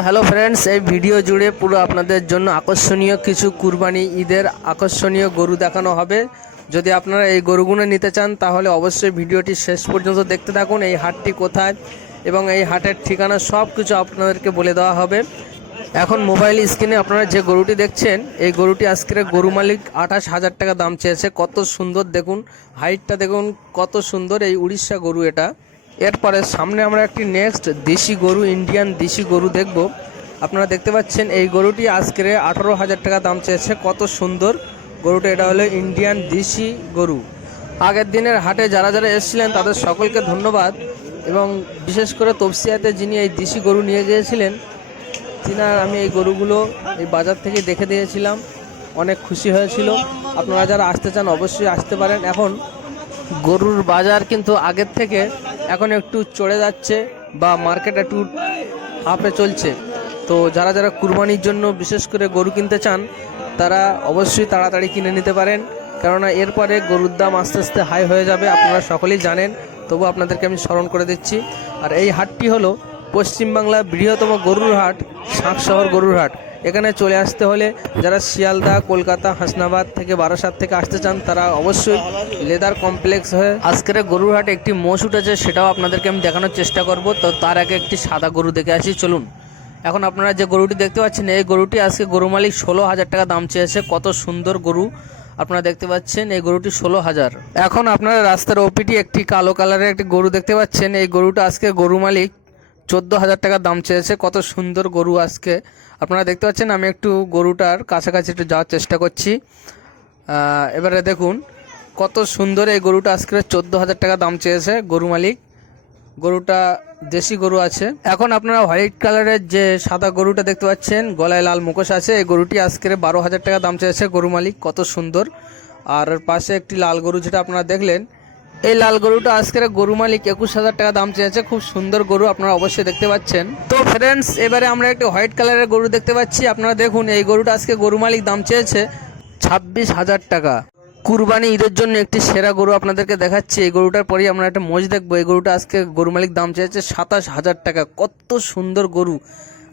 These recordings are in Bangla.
হ্যালো ফ্রেন্ডস এই ভিডিও জুড়ে পুরো আপনাদের জন্য আকর্ষণীয় কিছু কুরবানি ঈদের আকর্ষণীয় গরু দেখানো হবে। যদি আপনারা এই গরুগুলো নিতে চান, তাহলে অবশ্যই ভিডিওটি শেষ পর্যন্ত দেখতে থাকুন, এই হাটটি কোথায় এবং এই হাটের ঠিকানা সব কিছু আপনাদেরকে বলে দেওয়া হবে। এখন মোবাইল স্ক্রিনে আপনারা যে গরুটি দেখছেন, এই গরুটি আজকের গরু মালিক আঠাশ হাজার টাকা দাম চেয়েছে। কত সুন্দর দেখুন হাইটটা দেখুন, কত সুন্দর এই উড়িষ্যা গরু এটা। এরপরে সামনে আমরা একটি নেক্সট দেশি গরু ইন্ডিয়ান দেশি গরু দেখব। আপনারা দেখতে পাচ্ছেন এই গরুটি আজকের আঠারো হাজার টাকা দাম চেয়েছে। কত সুন্দর গরুটা, এটা হলো ইন্ডিয়ান দেশি গরু। আগের দিনের হাটে যারা যারা এসেছিলেন, তাদের সকলকে ধন্যবাদ। এবং বিশেষ করে তপসিয়াতে যিনি এই দেশি গরু নিয়ে গিয়েছিলেন, তিনার আমি এই গরুগুলো এই বাজার থেকে দেখে দিয়েছিলাম। অনেক খুশি হয়েছিল। আপনারা যারা আসতে চান, অবশ্যই আসতে পারেন। এখন গরুর বাজার কিন্তু আগের থেকে এখন একটু চড়ে যাচ্ছে বা মার্কেট একটু আপে চলছে। তো যারা যারা কুরবানির জন্য বিশেষ করে গরু কিনতে চান, তারা অবশ্যই তাড়াতাড়ি কিনে নিতে পারেন। কেননা এরপরে গরুর দাম আস্তে আস্তে হাই হয়ে যাবে, আপনারা সকলেই জানেন। তবু আপনাদেরকে আমি স্মরণ করে দিচ্ছি। আর এই হাটটি হলো পশ্চিমবাংলার বৃহত্তম গরুর হাট শাঁকশহর গরুর হাট। এখানে চলে আসতে হলে যারা শিয়ালদা, কলকাতা, হাসনাবাদ থেকে বারাসাত থেকে আসতে চান, তারা অবশ্যই লেদার কমপ্লেক্স হয়ে আজকের গরুর হাটে একটি মোষ উঠেছে, সেটাও আপনাদেরকে আমি দেখানোর চেষ্টা করব। তো তার আগে একটি সাদা গরু দেখে আসি, চলুন। এখন আপনারা যে গরুটি দেখতে পাচ্ছেন, এই গরুটি আজকে গরু মালিক ষোলো হাজার টাকা দাম চেয়েছে, কত সুন্দর গরু আপনারা দেখতে পাচ্ছেন, এই গরুটি ষোলো হাজার। এখন আপনারা রাস্তার ওপিটি একটি কালো কালারের একটি গরু দেখতে পাচ্ছেন, এই গরুটা আজকে গরু মালিক চোদ্দ হাজার টাকা দাম চেয়েছে। কত সুন্দর গরু আজকে। আপনারা দেখতে পাচ্ছেন, আমি একটু গরুটার কাছাকাছি একটু যাওয়ার চেষ্টা করছি। এবারে দেখুন, কত সুন্দর এই গরুটা আজকে চোদ্দ হাজার টাকা দাম চেয়েছে গরু মালিক। গরুটা দেশি গরু আছে। এখন আপনারা হোয়াইট কালারের যে সাদা গরুটা দেখতে পাচ্ছেন, গলায় লাল মুখোশ আছে, এই গরুটি আজকের বারো হাজার টাকা দাম চেয়েছে গরু মালিক। কত সুন্দর। আর পাশে একটি লাল গরু যেটা আপনারা দেখলেন এই লাল গরুটা আজকের গরু মালিক একুশ হাজার টাকা দাম চেয়েছে। খুব সুন্দর গরু আপনারা অবশ্যই দেখতে পাচ্ছেন। তো ফ্রেন্ডস এবারে আমরা একটি হোয়াইট কালারের গরু দেখতে পাচ্ছি। আপনারা দেখুন, এই গরুটা আজকে গরু মালিক দাম চেয়েছে ছাব্বিশ হাজার টাকা। কুরবানি ঈদের জন্য একটি সেরা গরু আপনাদেরকে দেখাচ্ছি। এই গরুটার পরেই আমরা একটা মোজ দেখব। এই গরুটা আজকে গরু মালিক দাম চেয়েছে সাতাশ হাজার টাকা। কত সুন্দর গরু।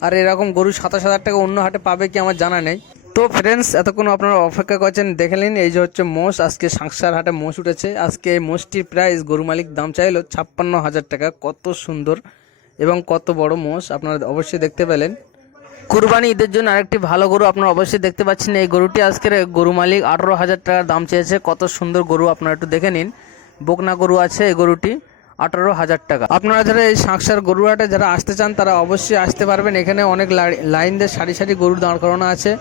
আর এরকম গরু সাতাশ হাজার টাকা অন্য হাটে পাবে কি আমার জানা নেই। তো ফ্রেন্ডস এতক্ষণ আপনারা অপেক্ষা করছেন, দেখে নিন, এই যে হচ্ছে মোষ। আজকে সাংসার হাটে মোষ উঠেছে। আজকে এই মোষটির প্রাইস গরু মালিক দাম চাইলো ছাপ্পান্ন হাজার টাকা। কত সুন্দর এবং কত বড় মোষ, আপনারা অবশ্যই দেখতে পেলেন। কুরবানি ঈদের জন্য আরেকটি ভালো গরু আপনারা অবশ্যই দেখতে পাচ্ছেন। এই গরুটি আজকের গরু মালিক আঠারো হাজার টাকার দাম চেয়েছে। কত সুন্দর গরু, আপনারা একটু দেখে নিন। বকনা গরু আছে এই গরুটি, আঠারো হাজার টাকা। আপনারা যারা এই সাঁকসার গরু হাটে যারা আসতে চান, তারা অবশ্যই আসতে পারবেন। এখানে অনেক লাই- লাইন দিয়ে সারি সারি গরু দাঁড় করানো আছে।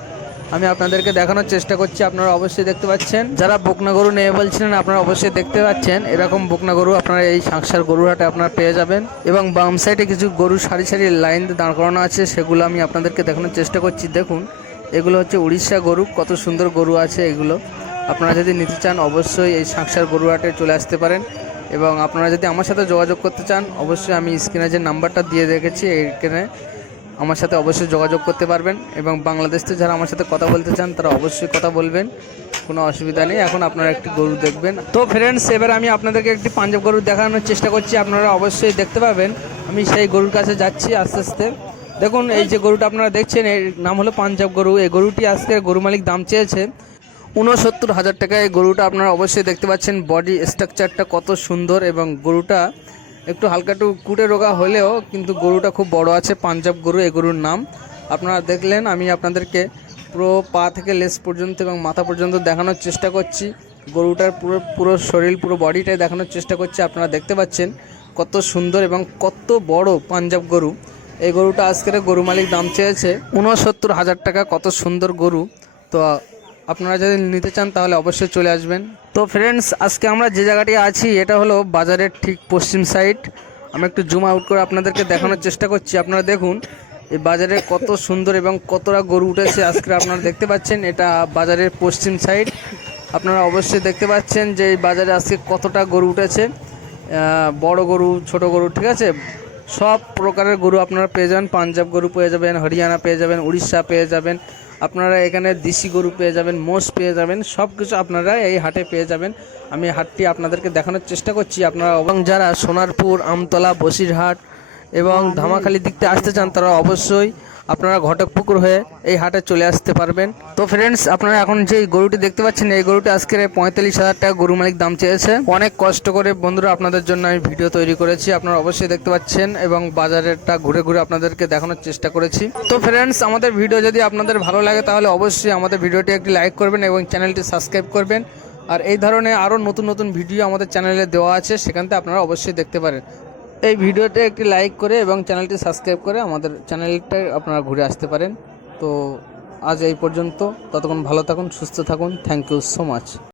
আমি আপনাদেরকে দেখানোর চেষ্টা করছি, আপনারা অবশ্যই দেখতে পাচ্ছেন। যারা বকনা গরু নেবে বলছিলেন, আপনারা অবশ্যই দেখতে পাচ্ছেন। এরকম বকনা গরু আপনারা এই সাংসার গরু হাটে আপনারা পেয়ে যাবেন। এবং বাম সাইডে কিছু গরু সারি সারি লাইন দাঁড় করানো আছে, সেগুলো আমি আপনাদেরকে দেখানোর চেষ্টা করছি। দেখুন, এগুলো হচ্ছে উড়িষ্যা গরু, কত সুন্দর গরু আছে এগুলো। আপনারা যদি নিতে চান, অবশ্যই এই সাংসার গরু হাটে চলে আসতে পারেন। এবং আপনারা যদি আমার সাথে যোগাযোগ করতে চান, অবশ্যই আমি স্ক্রিনে যে নাম্বারটা দিয়ে রেখেছি, এইখানে আমার সাথে অবশ্যই যোগাযোগ করতে পারবেন এবং বাংলাদেশ থেকে যারা আমার সাথে কথা বলতে চান, তারা অবশ্যই কথা বলবেন। কোনো অসুবিধা নেই। এখন আপনারা একটি গরু দেখবেন। তো ফ্রেন্ডস এবার আমি আপনাদেরকে একটি পাঞ্জাব গরু দেখানোর চেষ্টা করছি। আপনারা অবশ্যই দেখতে পাবেন। আমি সেই গরুর কাছে যাচ্ছি আস্তে আস্তে। দেখুন, এই যে গরুটা আপনারা দেখছেন, এর নাম হলো পাঞ্জাব গরু। এই গরুটি আজকে গরু মালিক দাম চেয়েছে উনসত্তর হাজার টাকায় গরুটা আপনারা অবশ্যই দেখতে পাচ্ছেন। বডি স্ট্রাকচারটা কত সুন্দর এবং গরুটা একটু হালকা একটু কুটে রোগা হলেও কিন্তু গরুটা খুব বড় আছে, পাঞ্জাব গরু এই গরুর নাম। আপনারা দেখলেন, আমি আপনাদেরকে পুরো পা থেকে লেস পর্যন্ত এবং মাথা পর্যন্ত দেখানোর চেষ্টা করছি। গরুটার পুরো পুরো শরীর, পুরো বডিটাই দেখানোর চেষ্টা করছি, আপনারা দেখতে পাচ্ছেন কত সুন্দর এবং কত বড় পাঞ্জাব গরু। এই গরুটা আজকের গরু মালিক দাম চেয়েছে উনসত্তর হাজার টাকা, কত সুন্দর গরু। তো আপনারা যদি নিতে চান, তাহলে অবশ্যই চলে আসবেন। তো ফ্রেন্ডস আজকে আমরা যে জায়গাটি আছি, এটা হলো বাজারের ঠিক পশ্চিম সাইড আমি একটু জুম আউট করে আপনাদেরকে দেখানোর চেষ্টা করছি। আপনারা দেখুন, এই বাজারে কত সুন্দর এবং কতটা গরু উঠেছে আজকে আপনারা দেখতে পাচ্ছেন। এটা বাজারের পশ্চিম সাইড আপনারা অবশ্যই দেখতে পাচ্ছেন যে এই বাজারে আজকে কতটা গরু উঠেছে। বড় গরু, ছোট গরু, ঠিক আছে? সব প্রকারের গরু আপনারা পেয়ে যাবেন। পাঞ্জাব গরু পেয়ে যাবেন, হরিয়ানা পেয়ে যাবেন, উড়িষ্যা পেয়ে যাবেন। আপনারা এখানে দেশি গরু পেয়ে যাবেন, মোষ পেয়ে যাবেন সব কিছু আপনারা এই হাটে পেয়ে যাবেন। আমি হাটটি আপনাদেরকে দেখানোর চেষ্টা করছি। আপনারা এবং যারা সোনারপুর, আমতলা, বসিরহাট এবং ধামাখালি দিকতে আসতে চান তারা অবশ্যই আপনারা ঘটকপুকুর হয়ে এই হাটে চলে আসতে পারবেন। তো ফ্রেন্ডস আপনারা এখন যে গরুটি দেখতে পাচ্ছেন, এই গরুটি আজকে পঁয়তাল্লিশ হাজার টাকা গরু মালিক দাম চেয়েছে। অনেক কষ্ট করে বন্ধুরা আপনাদের জন্য আমি ভিডিও তৈরি করেছি, আপনারা অবশ্যই দেখতে পাচ্ছেন এবং বাজারেরটা ঘুরে ঘুরে আপনাদেরকে দেখানোর চেষ্টা করেছি। তো ফ্রেন্ডস আমাদের ভিডিও যদি আপনাদের ভালো লাগে তাহলে অবশ্যই আমাদের ভিডিওটি একটি লাইক করবেন এবং চ্যানেলটি সাবস্ক্রাইব করবেন। আর এই ধরনের আরও নতুন নতুন ভিডিও আমাদের চ্যানেলে দেওয়া আছে, সেখান থেকে আপনারা অবশ্যই দেখতে পারেন। এই ভিডিওতে একটি লাইক করে এবং চ্যানেলটি সাবস্ক্রাইব করে আমাদের চ্যানেলটা আপনারা ঘুরে আসতে পারেন। তো আজ এই পর্যন্ত। ততক্ষণ ভালো থাকুন, সুস্থ থাকুন। Thank you so much